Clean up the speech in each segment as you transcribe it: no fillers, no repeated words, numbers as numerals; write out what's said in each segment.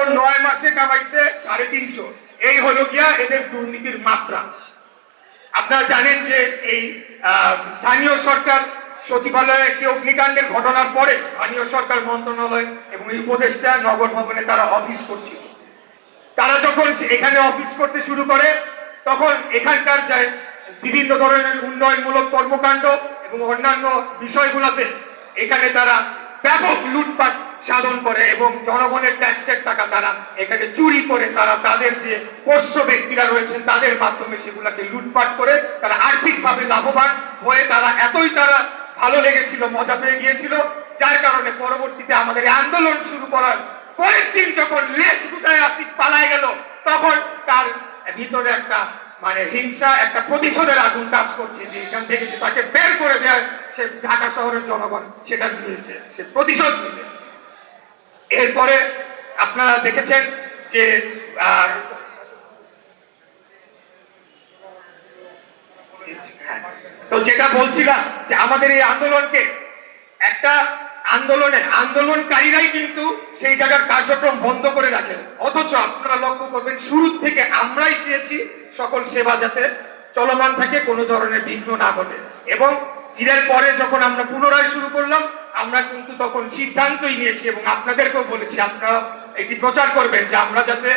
এখন 9 মাসে কামাইছে 350, এই হলো গিয়া এদের দুর্নীতির মাত্রা। আপনারা জানেন যে এই স্থানীয় সরকার সচিবালয়ে একটি অগ্নিকাণ্ডের ঘটনার পরে স্থানীয় সরকার মন্ত্রণালয় এবং এই উপদেষ্টা নগর ভবনে তারা অফিস করছিল। তারা যখন এখানে অফিস করতে শুরু করে তখন এখানকার যে বিভিন্ন ধরনের উন্নয়নমূলক কর্মকাণ্ড এবং অন্যান্য বিষয়গুলোতে এখানে তারা ব্যাপক লুটপাট সাধন করে এবং জনগণের ট্যাক্সের টাকা তারা এখানে চুরি করে তারা তাদের যে পোষ্য ব্যক্তিরা রয়েছেন তাদের মাধ্যমে সেগুলোকে লুটপাট করে তারা আর্থিকভাবে লাভবান হয়ে তারা ভালো লেগেছিল, মজা পেয়ে গিয়েছিল, যার কারণে পরবর্তীতে আমাদের আন্দোলন শুরু করার পরের দিন যখন লেজ গুটায় আসিফ পালায় গেল তখন তার ভিতরে একটা হিংসা, একটা প্রতিশোধের আগুন কাজ করছে যে এখান থেকে যে তাকে বের করে দেয় সে ঢাকা শহরের জনগণ সেটা নিয়েছে, সে প্রতিশোধ নিবে। এরপরে আপনারা দেখেছেন যে তো যেটা বলছিলাম যে আমাদের এই আন্দোলনকে একটা আন্দোলনকারীরাই কিন্তু সেই জায়গার কার্যক্রম বন্ধ করে রাখেন, অথচ আপনারা লক্ষ্য করবেন শুরু থেকে আমরাই চেয়েছি সকল সেবা যাতে চলমান থাকে, কোনো ধরনের বিঘ্ন না ঘটে। এবং ঈদের পরে যখন আমরা পুনরায় শুরু করলাম আমরা কিন্তু তখন সিদ্ধান্তই নিয়েছি এবং আপনাদেরকেও বলেছি আপনারা এটি প্রচার করবেন যে আমরা যাতে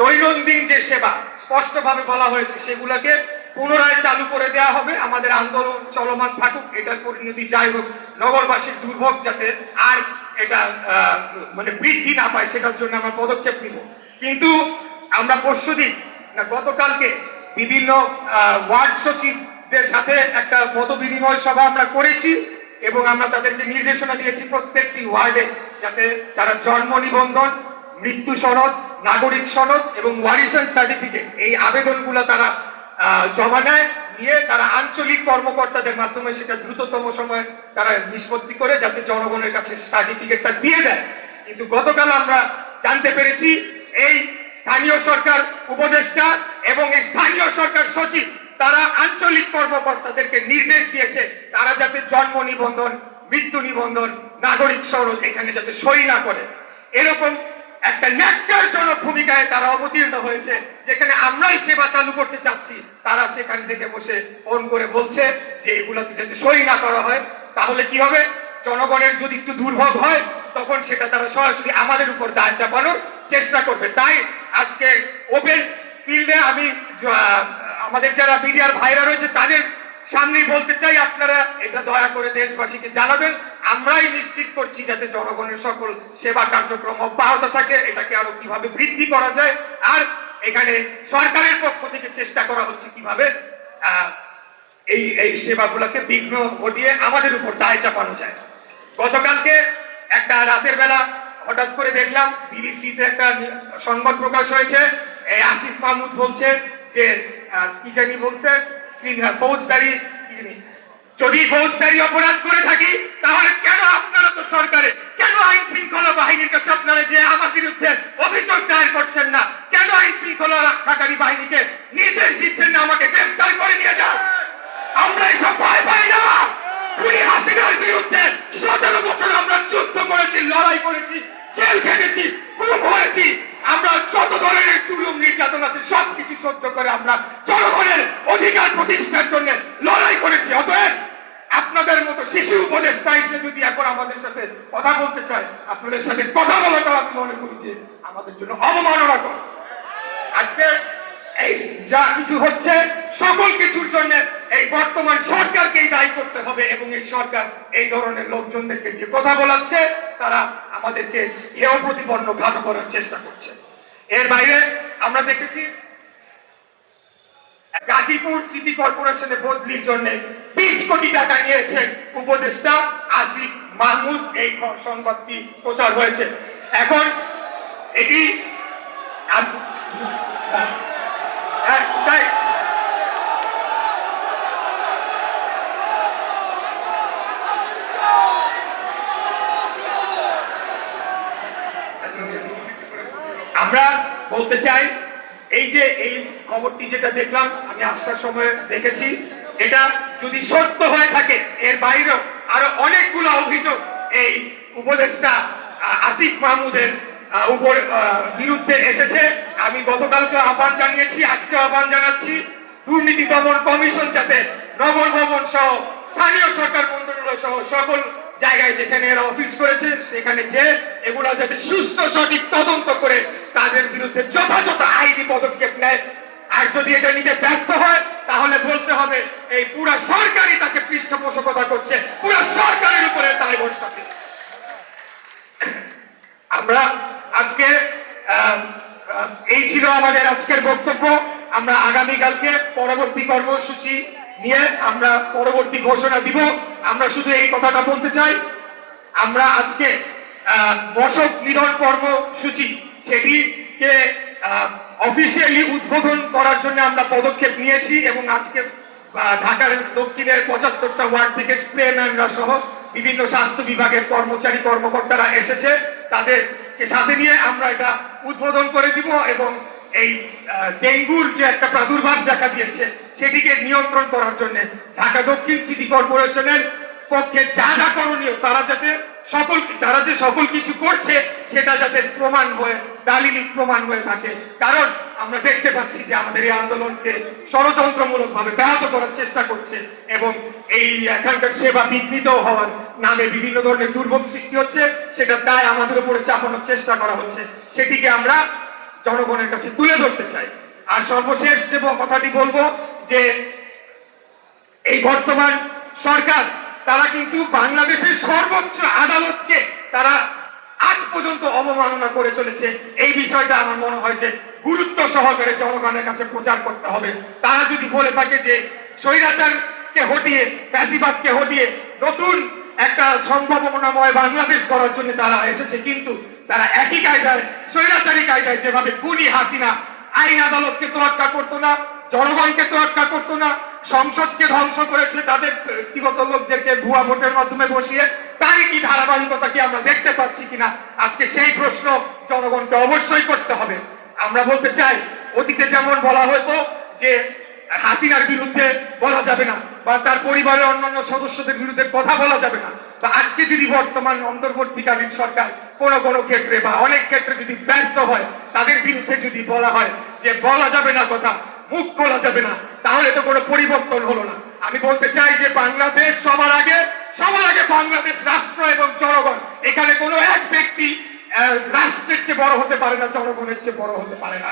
দৈনন্দিন যে সেবা স্পষ্টভাবে বলা হয়েছে সেগুলোকে পুনরায় চালু করে দেওয়া হবে, আমাদের আন্দোলন চলমান থাকুক, এটার পরিণতি যাই হোক, নগরবাসীর দুর্ভোগ যাতে আর এটা বৃদ্ধি না পায় সেটার জন্য আমরা পদক্ষেপ নিব। কিন্তু আমরা পরশুদিন গতকালকে বিভিন্ন ওয়ার্ড সচিবদের সাথে একটা মত বিনিময় সভা আমরা করেছি এবং আমরা তাদেরকে নির্দেশনা দিয়েছি প্রত্যেকটি ওয়ার্ডে যাতে তারা জন্ম নিবন্ধন, মৃত্যু সনদ, নাগরিক সনদ এবং ওয়ারিশন সার্টিফিকেট এই আবেদনগুলো তারা জমা নেয়, নিয়ে তারা আঞ্চলিক কর্মকর্তাদের মাধ্যমে সেটা দ্রুততম সময়ে তারা নিষ্পত্তি করে যাতে জনগণের কাছে সার্টিফিকেটটা দিয়ে দেয়। কিন্তু গতকাল আমরা জানতে পেরেছি এই স্থানীয় সরকার উপদেষ্টা এবং এই স্থানীয় সরকার সচিব তারা আঞ্চলিক কর্মকর্তাদেরকে নির্দেশ দিয়েছে তারা যাতে জন্ম নিবন্ধন, মৃত্যু নিবন্ধন, নাগরিক সনদ এখানে যাতে সই না করে। এরকম একটা ন্যাক্কারজনক ভূমিকায় তারা অবতীর্ণ হয়েছে, যেখানে আমরাই সেবা চালু করতে চাচ্ছি তারা সেখান থেকে বসে ফোন করে বলছে যে এগুলোতে যাতে সই না করা হয়। তাহলে কি হবে, জনগণের যদি একটু দুর্ভোগ হয় তখন সেটা তারা সরাসরি আমাদের উপর দায় চাপানোর চেষ্টা করবে। তাই আজকে ওপেন ফিল্ডে আমি আমাদের যারা মিডিয়ার ভাইরা রয়েছে তাদের সামনেই বলতে চাই আপনারা এটা দয়া করে দেশবাসীকে জানাবেন, আমরাই নিশ্চিত করছি যাতে জনগণের সকল সেবা কার্যক্রম অব্যাহত থাকে, এটাকে আরো কিভাবে বৃদ্ধি করা যায়, আর এখানে সরকারের পক্ষ থেকে চেষ্টা করা হচ্ছে কিভাবে এই সেবাগুলোকে বিঘ্ন ঘটিয়ে আমাদের উপর দায় চাপানো যায়। গতকালকে একটা রাতের বেলা হঠাৎ করে দেখলাম বিবিসিতে একটা সংবাদ প্রকাশ হয়েছে, এই আসিফ মাহমুদ বলছে যে কি জানি বলছে, ফৌজদারি, যদি ফৌজদারি অপরাধ করে থাকি তাহলে কেন আপনারা তো সরকারে, কেন আইন শৃঙ্খলা বাহিনীর কাছে আপনারা যে আমার বিরুদ্ধে অভিযোগ দায়ের করছেন না, কেন আইন শৃঙ্খলা রক্ষাকারী বাহিনীকে নির্দেশ দিচ্ছেন না আমাকে গ্রেফতার করে নিয়ে যাও? আমরা এসব ভয় পাই না। খুনি হাসিনার বিরুদ্ধে 17 বছর আমরা যুদ্ধ করেছি, লড়াই করেছি, জেল খেটেছি, গুম হয়েছি, আমরা যত ধরনের জুলুম নির্যাতন আছে সবকিছু সহ্য করে আমরা জনগণের অধিকার প্রতিষ্ঠার জন্য লড়াই করেছি। অতএব আপনাদের মতো শিশু উপদেষ্টা এসে যদি এখন আমাদের সাথে কথা বলতে চায়, আপনাদের সাথে কথা বলাটা আমি মনে করি যে আমাদের জন্য অবমাননাকর। আজকে এই যা কিছু হচ্ছে সকল কিছুর জন্য এই বর্তমান সরকারকেই দায়ী করতে হবে এবং এই সরকার এই ধরনের লোকজনদেরকে যে কথা বলাচ্ছে তারা আমাদেরকে হেয় প্রতিপন্ন ঘাত করার চেষ্টা করছে। এর বাইরে আমরা দেখেছি গাজীপুর সিটি কর্পোরেশনে বদলির জন্য 20 কোটি টাকা নিয়েছেন উপদেষ্টা আসিফ মাহমুদ, এই সংবাদটি প্রচার হয়েছে। এখন এটি আমরা বলতে চাই এই যে এই খবরটি যেটা দেখলাম আমি আসার সময় দেখেছি, এটা যদি সত্য হয়ে থাকে এর বাইরেও আরো অনেকগুলো অভিযোগ এই উপদেষ্টা আসিফ মাহমুদের বিরুদ্ধে এসেছে। আমি গতকালকে আহ্বান জানিয়েছি, আজকে আহ্বান জানাচ্ছি, দুর্নীতি দমন কমিশন যাতে নগর ভবন সহ স্থানীয় সরকার মন্ত্রণালয় সহ সকল জায়গায় যেখানে এরা অফিস করেছে সেখানে যে এগুলা যাতে সুস্থ সঠিক তদন্ত করে তাদের বিরুদ্ধে যথাযথ আইনি পদক্ষেপ নেয়। আর যদি এটা নিতে ব্যর্থ হয় তাহলে বলতে হবে এই পুরা সরকারই তাকে পৃষ্ঠপোষকতা করছে, পুরা সরকারের উপরে দায় বর্তাবে। আমরা আজকে এই ছিল আমাদের আজকের বক্তব্য। আমরা আগামীকালকে পরবর্তী কর্মসূচি নিয়ে আমরা পরবর্তী ঘোষণা দিব। আমরা শুধু এই কথাটা বলতে চাই, আমরা আজকে মশক নিধন কর্মসূচি সেটিকে অফিসিয়ালি উদ্বোধন করার জন্য আমরা পদক্ষেপ নিয়েছি এবং আজকে ঢাকার দক্ষিণের 75টা ওয়ার্ড থেকে স্প্রেম্যানরা সহ বিভিন্ন স্বাস্থ্য বিভাগের কর্মচারী কর্মকর্তারা এসেছে, তাদেরকে সাথে নিয়ে আমরা এটা উদ্বোধন করে দিব এবং এই ডেঙ্গুর যে একটা প্রাদুর্ভাব দেখা দিয়েছে সেটিকে নিয়ন্ত্রণ করার জন্য ঢাকা দক্ষিণ সিটি কর্পোরেশনের পক্ষে যা যা করণীয় তারা যে সকল কিছু করছে সেটা যাতে প্রমাণ হয়ে দালিলিক প্রমাণ হয়ে থাকে। কারণ আমরা দেখতে পাচ্ছি যে আমাদের এই আন্দোলনকে ষড়যন্ত্রমূলক ভাবে ব্যাহত করার চেষ্টা করছে এবং এই এখানকার সেবা বিঘ্নিত হওয়ার নামে বিভিন্ন ধরনের দুর্ভোগ সৃষ্টি হচ্ছে, সেটা দায় আমাদের উপরে চাপানোর চেষ্টা করা হচ্ছে। সেটিকে আমরা জনগণের কাছে তুলে ধরতে চাই। আর সর্বশেষ যে কথাটি বলবো যে এই বর্তমান সরকার তারা কিন্তু বাংলাদেশের সর্বোচ্চ আদালতকে তারা আজ পর্যন্ত অবমাননা করে চলেছে। এই বিষয়টা আমার মনে হয় যে গুরুত্ব সহকারে জনগণের কাছে প্রচার করতে হবে। তারা যদি বলে থাকে যে স্বৈরাচারকে হটিয়ে ফ্যাসিবাদকে হটিয়ে নতুন একটা সম্ভাবনাময় বাংলাদেশ করার জন্য তারা এসেছে, কিন্তু তারা একই কায়দায় স্বৈরাচারী কায়দায় যেভাবে খুনি হাসিনা আইন আদালতকে তোয়াক্কা করতো না, জনগণকে তোয়াক্কা করতো না, সংসদকে ধ্বংস করেছে তাদের ব্যক্তিগত লোকদেরকে ভুয়া ভোটের মাধ্যমে বসিয়ে, তারই কি ধারাবাহিকতা কি আমরা দেখতে পাচ্ছি কিনা আজকে সেই প্রশ্ন জনগণকে অবশ্যই করতে হবে। আমরা বলতে চাই অতীতে যেমন বলা হতো যে হাসিনার বিরুদ্ধে বলা যাবে না বা তার পরিবারের অন্যান্য সদস্যদের বিরুদ্ধে কথা বলা যাবে না, বা আজকে যদি বর্তমান অন্তর্বর্তীকালীন সরকার কোনো ক্ষেত্রে বা অনেক ক্ষেত্রে যদি ব্যর্থ হয়, তাদের বিরুদ্ধে যদি বলা হয় যে বলা যাবে না কথা, মুখ খোলা যাবে না, তাহলে তো কোনো পরিবর্তন হলো না। আমি বলতে চাই যে বাংলাদেশ সবার আগে বাংলাদেশ রাষ্ট্র এবং জনগণ। এখানে কোনো এক ব্যক্তি রাষ্ট্রের চেয়ে বড় হতে পারে না, জনগণের চেয়ে বড় হতে পারে না।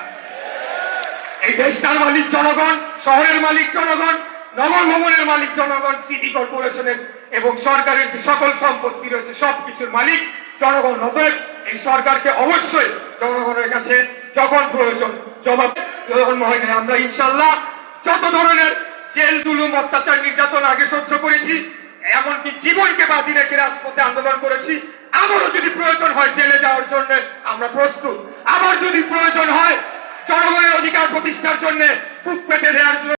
এই দেশটার মালিক জনগণ, শহরের মালিক জনগণ, নগর ভবনের মালিক জনগণ, সিটি কর্পোরেশনের এবং সরকারের যে সকল সম্পত্তি রয়েছে সবকিছুর মালিক জনগণ। অতএব এই সরকারকে অবশ্যই জনগণের কাছে যখন প্রয়োজন জবাব হয় না। আমরা ইনশাল্লাহ যত ধরনের জেল জুলুম অত্যাচার নির্যাতন আগে সহ্য করেছি, এমনকি জীবনকে বাজি রেখে রাজপথে আন্দোলন করেছি, আবারও যদি প্রয়োজন হয় জেলে যাওয়ার জন্য আমরা প্রস্তুত। আবার যদি প্রয়োজন হয় জনগণের অধিকার প্রতিষ্ঠার জন্য বুক পেতে দেওয়ার জন্য